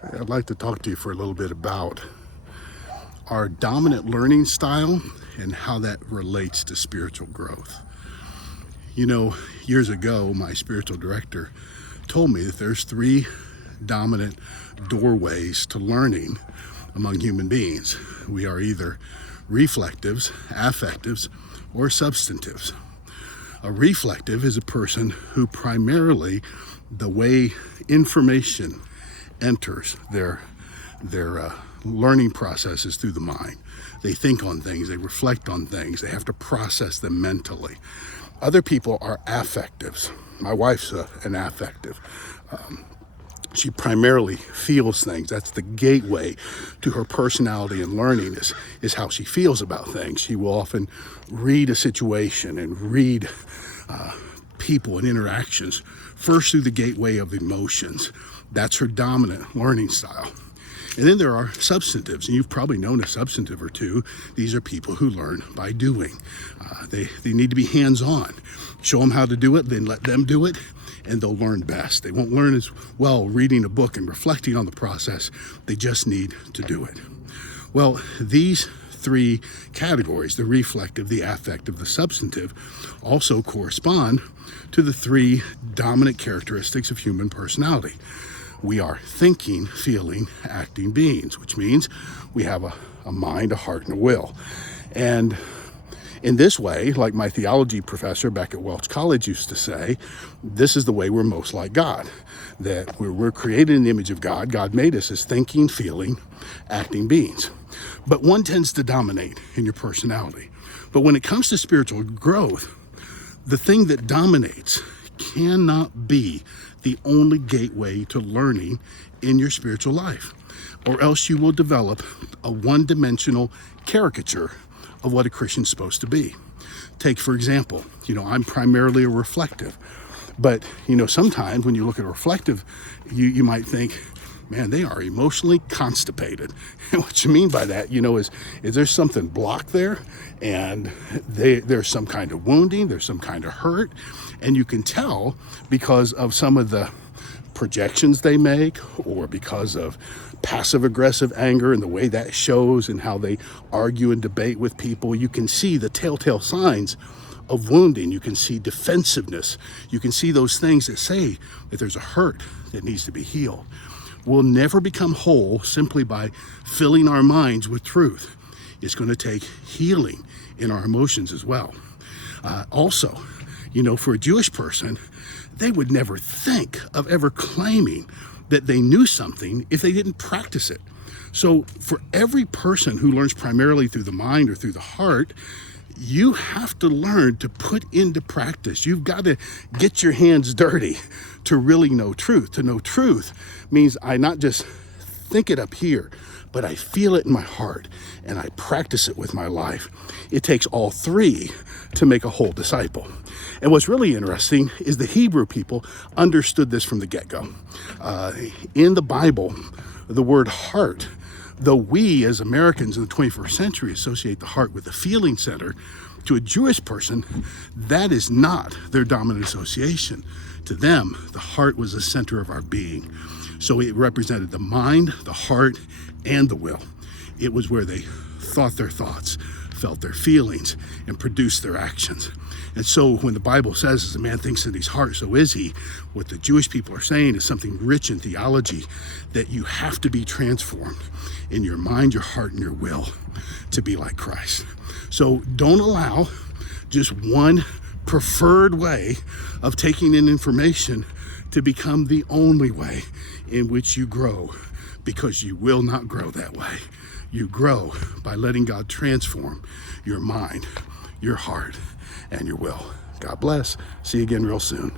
I'd like to talk to you for a little bit about our dominant learning style and how that relates to spiritual growth. You know, years ago, my spiritual director told me that there's three dominant doorways to learning among human beings. We are either reflectives, affectives, or substantives. A reflective is a person who primarily, the way information enters their learning process is through the mind. They think on things, they reflect on things, they have to process them mentally. Other people are affectives. My wife's an affective. She primarily feels things. That's the gateway to her personality and learning is how she feels about things. She will often read a situation and read people and interactions first through the gateway of emotions. That's her dominant learning style. And then there are substantives, and you've probably known a substantive or two. These are people who learn by doing. They need to be hands-on. Show them how to do it, then let them do it, and they'll learn best. They won't learn as well reading a book and reflecting on the process. They just need to do it. Well, these three categories, the reflective, the affective, the substantive, also correspond to the three dominant characteristics of human personality. We are thinking, feeling, acting beings, which means we have a mind, a heart, and a will. And in this way, like my theology professor back at Welch College used to say, this is the way we're most like God. That we're created in the image of God. God made us as thinking, feeling, acting beings. But one tends to dominate in your personality. But when it comes to spiritual growth, the thing that dominates cannot be the only gateway to learning in your spiritual life, or else you will develop a one-dimensional caricature of what a Christian's supposed to be. Take, for example, I'm primarily a reflective, but sometimes when you look at a reflective, you might think, man, they are emotionally constipated. And what you mean by that, is there's something blocked there, and there's some kind of wounding, there's some kind of hurt, and you can tell because of some of the projections they make, or because of passive-aggressive anger and the way that shows and how they argue and debate with people. You can see the telltale signs of wounding. You can see defensiveness. You can see those things that say that there's a hurt that needs to be healed. We'll never become whole simply by filling our minds with truth. It's going to take healing in our emotions as well. Also, for a Jewish person, they would never think of ever claiming that they knew something if they didn't practice it. So for every person who learns primarily through the mind or through the heart, you have to learn to put into practice. You've got to get your hands dirty to really know truth. To know truth means I not just think it up here, but I feel it in my heart and I practice it with my life. It takes all three to make a whole disciple. And what's really interesting is the Hebrew people understood this from the get-go. In the Bible, the word heart, though we as Americans in the 21st century associate the heart with the feeling center, to a Jewish person, that is not their dominant association. To them, the heart was the center of our being. So it represented the mind, the heart, and the will. It was where they thought their thoughts, felt their feelings, and produced their actions. And so when the Bible says, as a man thinks in his heart, so is he, what the Jewish people are saying is something rich in theology, that you have to be transformed in your mind, your heart, and your will to be like Christ. So don't allow just one preferred way of taking in information to become the only way in which you grow, because you will not grow that way. You grow by letting God transform your mind, your heart, and your will. God bless. See you again real soon.